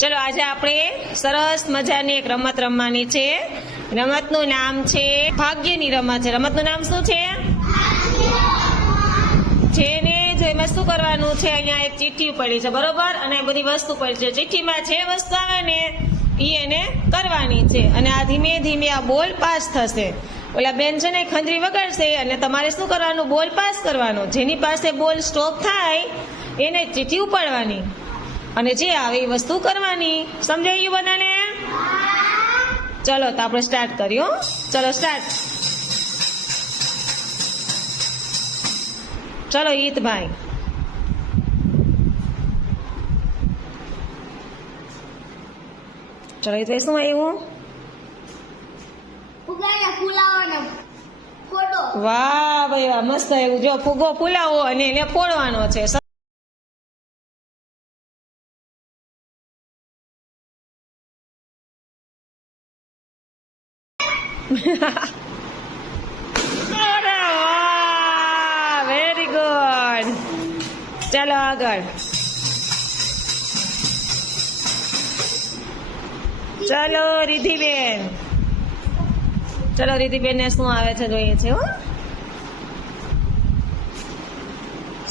ચલો આજે આપણે સરસ મજાની એક રમત રમવાની છે. રમતનું નામ છે ભાગ્યની રમત છે. રમતનું નામ શું છે? જેને જો એમાં શું કરવાનું છે, અહીંયા એક ચિઠ્ઠી પડી છે બરોબર, અને બધી વસ્તુ પડી છે. ચિઠ્ઠીમાં જે વસ્તુ આવે ને એ એને કરવાની છે, અને આ ધીમે ધીમે આ બોલ પાસ થશે. ઓલા બેન છે ને ખંજરી વગાડશે અને તમારે શું કરવાનું, બોલ પાસ કરવાનો. જેની પાસે બોલ સ્ટોપ થાય એને ચિઠ્ઠી ઉપાડવાની અને જે આવે એ વસ્તુ કરવાની. સમજાઈ ગયું બધાને? ચલો તો આપણે સ્ટાર્ટ કર્યો. ચલો સ્ટાર્ટ. ચલો ઈતભાઈ. ચલો ઈતભાઈ શું આવ્યું? વાહ ભાઈ વાહ, મસ્ત આવ્યું. જો ફુગ્ગો ફૂલાવો અને એને ફોડવાનો છે. અરે વાહ, વેરી ગુડ. ચાલો આગળ. ચલો રિધિબેન. ચલો રિધિબેન ને શું આવે છે જોઈએ છે. હો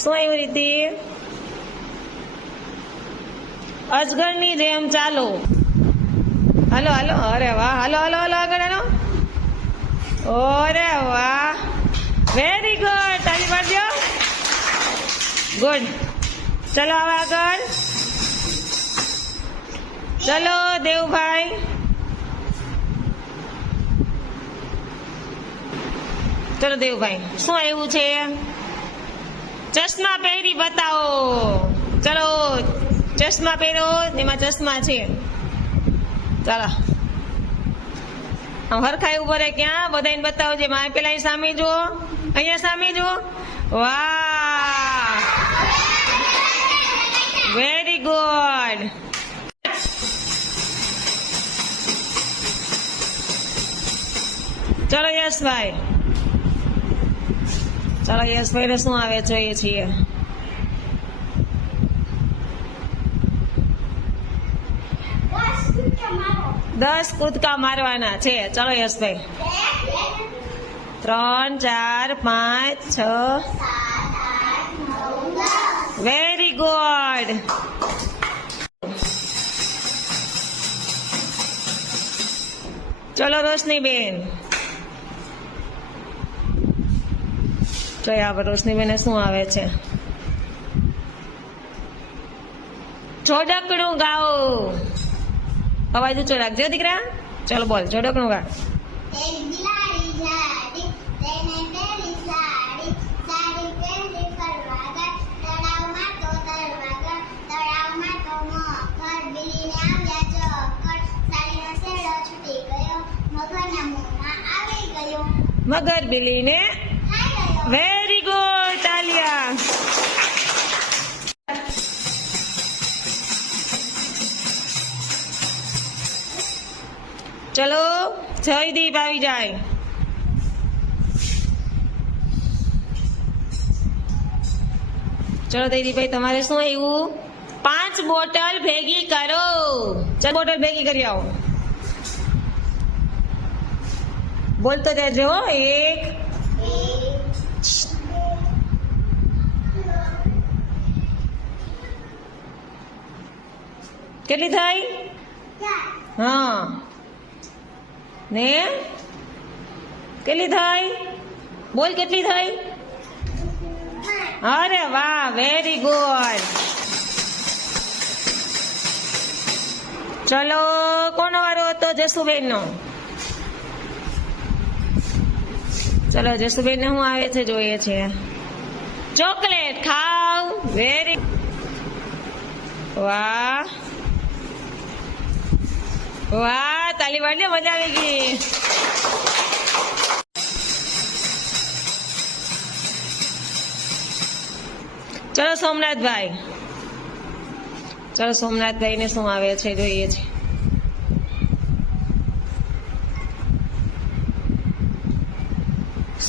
શું આવ્યું રિધિ? અજગરની જેમ ચાલો. હાલો હાલો. અરે વાહ, હાલો હાલો હાલો આગળ હાલો. અરે વાહ, વેરી ગુડ. તાળી પાડજો. ગુડ. ચલો હવે આગળ. ચલો દેવભાઈ. ચલો દેવભાઈ શું આવ્યું છે? ચશ્મા પહેરી બતાવો. ચલો ચશ્મા પહેરો, એમાં ચશ્મા છે. ચાલો હરખાઈ ઉભો રહે. ક્યાં બધાને બતાવો છે. મારે પેલા સામે જુઓ, અહીંયા સામે જુઓ. વાહ, વેરી ગુડ. ચલો યશભાઈ. ચલો યશભાઈ ને શું આવે જોઈએ છીએ. દસ કૂદકા મારવાના છે. ચલો યશભાઈ. 3, 4, 5, 6. Very good. ચલો રોશનીબેન. જોઈએ આપણે રોશનીબેન શું આવે છે. જોડકણું ગાઓ. અવાજ ઊંચો રાખજો દીકરા. ચલો બોલ, જોડકણું ગા. મગર બિલીને. Very good. તાલિયા. ચલો જયદીપ આવી જાય. ચલો જયદીપભાઈ તમારે શું આવ્યું? 5 બોટલ ભેગી કરો. 4 બોટલ ભેગી કરી આવો. બોલતો જજો. 1, કેટલી થઈ? હા ને કેટલી થઈ? બોલ કેટલી થઈ? અરે વાહ, વેરી ગુડ. ચલો કોનો વારો હતો? જસુબેન નો. ચલો જસુબેન ને શું આવે છે જોઈએ છે. ચોકલેટ ખાવ. વેરી વાહ વાહ, તાલી પાડજો. મજા આવી ગઈ. ચલો સોમનાથભાઈ. ચલો સોમનાથભાઈ ને શું આવે છે જોઈએ છે.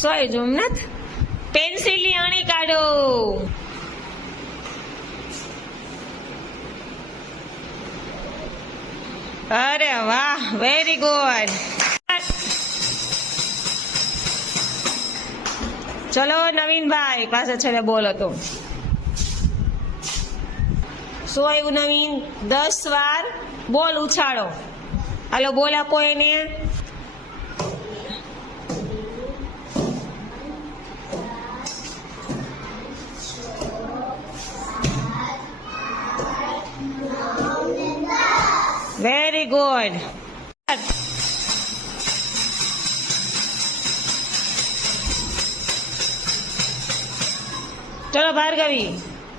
સોય સોમનાથ. પેન્સિલની અણી કાઢો. અરે વાહ, વેરી ગુડ. ચલો નવીનભાઈ પાસે છે બોલ હતો. શું આવ્યું નવીન? 10 વાર બોલ ઉછાળો. હાલો બોલ આપો એને. Very good. ચલો ભાર્ગવી,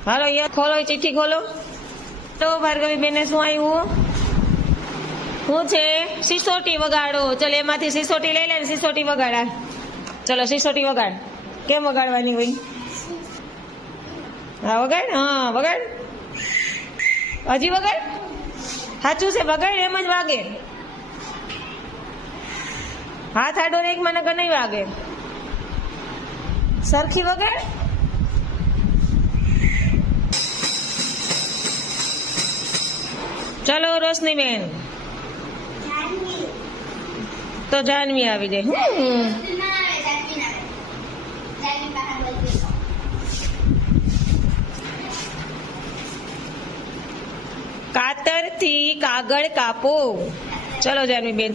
હાલો અહીંયા ખોલો, ચિઠ્ઠી ખોલો. તો ભાર્ગવી બેને શું આવ્યું? શું છે? સિસોટી વગાડો. ચલો એમાંથી સિસોટી લઈ લે ને સિસોટી વગાડ. ચલો સિસોટી વગાડ. કેમ વગાડવાની હોય? હા વગાડ, હા વગાડ. હજી વગાડ. સાચું છે, વગાડ એમ જ વાગે. હાથ આડો ને એક મને નહીં વાગે. સરખી વગાડ. ચલો રોશનીબેન. તો જાનવી આવી જાય. કાતરથી કાગળ કાપો. ચલો જાનવી બેન.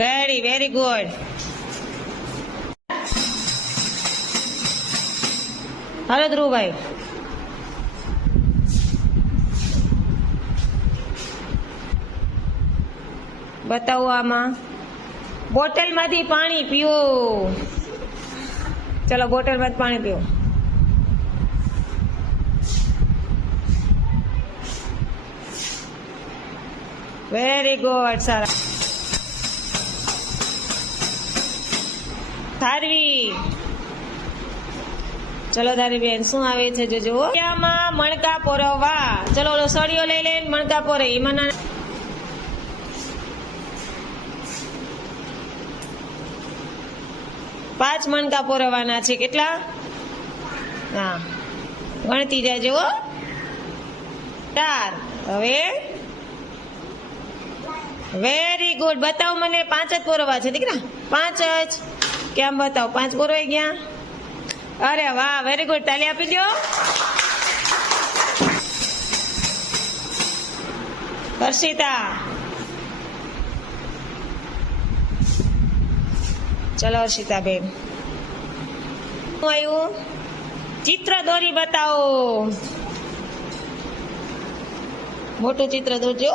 Ready, very good. હાલો ધ્રુવભાઈ. બતાવો આમાં. બોટલમાંથી પાણી પીવો. ચલો બોટલમાંથી પાણી પીવો. Very good. સારા. ધારવી. ચલો ધારી બેન શું આવે છે જોજો. આમાં મણકા પોરવવા. ચલો ઓલો સળિયો લઈ લે, મણકા પોરે. એમાં 5 મણકા પોરવવાના છે. કેટલા? હા ગણતી જાજો. 4. હવે વેરી ગુડ. બતાવો મને. 5 જ પોરવવા છે દીકરા. 5 જ. કેમ બતાવો? 5 પોરવાઈ ગયા. અરે વાહ, વેરી ગુડ. તાલી આપી દો. હર્ષિતા. ચલો હર્ષિતા બેન. શું આવ્યું? ચિત્ર દોરી બતાવો. મોટું ચિત્ર દોરજો.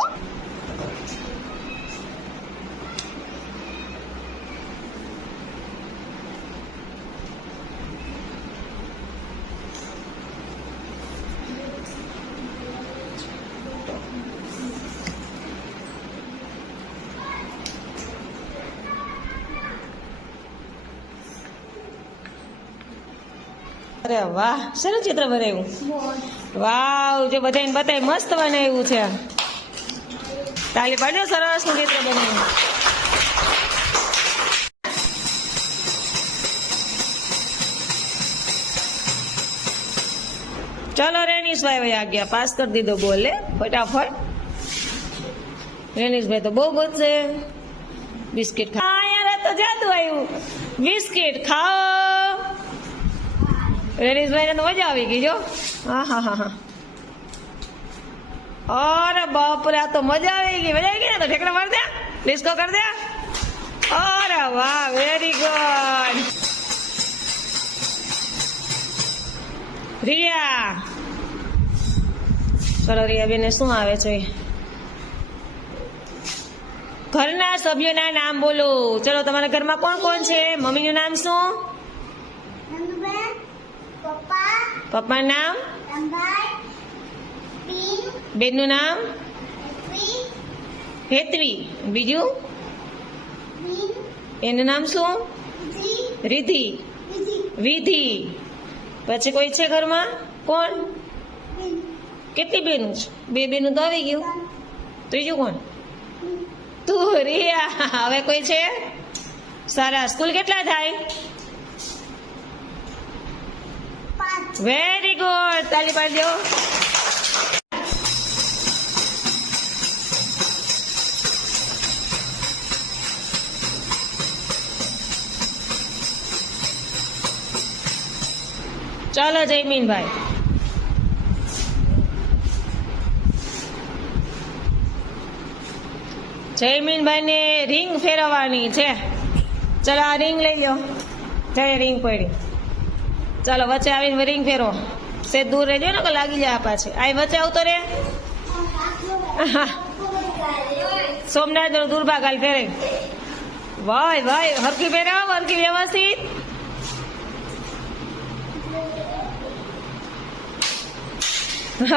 અરે વાહ, સરસ ચિત્ર બનાવ્યું. વાવ, જો બધાને બતાય મસ્ત બનાવ્યું છે. તાલી પાડ્યો. સરસ નું ચિત્ર બનાવ્યું. ચલો રેનીશભાઈ ભાઈ આ ગયા. પાસ કરી દીધો. બોલે ફટાફટ. રેનીશભાઈ તો બહુ ગુડ છે. બિસ્કિટ ખા. યાર તો જાદુ આવ્યું. બિસ્કિટ ખાઓ. રેનીશભાઈ ને તો મજા આવી ગઈ જો. હા હા હા હા. અરે બાપરે, આ તો મજા આવી ગઈ. મજા આવી ગઈ ને. તો ઠેકડા માર દે. ડિસ્કો કર દે. અરે વાહ, વેરી ગુડ. રિયા. ચલો રિયા બેન શું આવે છે? ઘરના સભ્યોના નામ બોલો. ચલો તમારા ઘરમાં કોણ કોણ છે? મમ્મીનું નામ શું? પપ્પાનું નામ? બેનનું નામ? હેતવી. બીજું? એનું નામ શું? રિધિ. વિધિ. પછી કોઈ છે ઘરમાં? કોણ? કેટલી બેનું છે? 2 બેનું તો આવી ગયું. ત્રીજું કોણ? તું. રિયા. હવે કોઈ છે? સારા. સ્કૂલ કેટલા થાય? 5. વેરી ગુડ, તાલી પાડી દો. ચાલો જયમીનભાઈ. જયમીનભાઈ ને રિંગ ફેરવવાની છે. ચલો આ રિંગ લઈ લો. જય રિંગ પડી. ચાલો વચ્ચે આવીને રિંગ ફેરો. સે દૂર રહેજો ને કે લાગી જાય પાછી. આ વચ્ચે આવતો રે. સોમનાથ દુર્ભાગ હાલ ફેરે. વાય વાય, હરકી ફેરવ, હરકી વ્યવસ્થિત.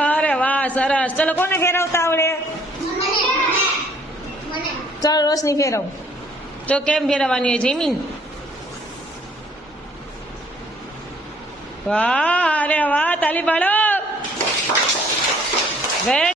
અરે વાહ, સરસ. ચલો કોને ફેરવતા આવડે? ચલો રોશની ફેરવ. તો કેમ ફેરવવાની હોય જમીન? વાહ, અરે વાહ, તાલી પાડો.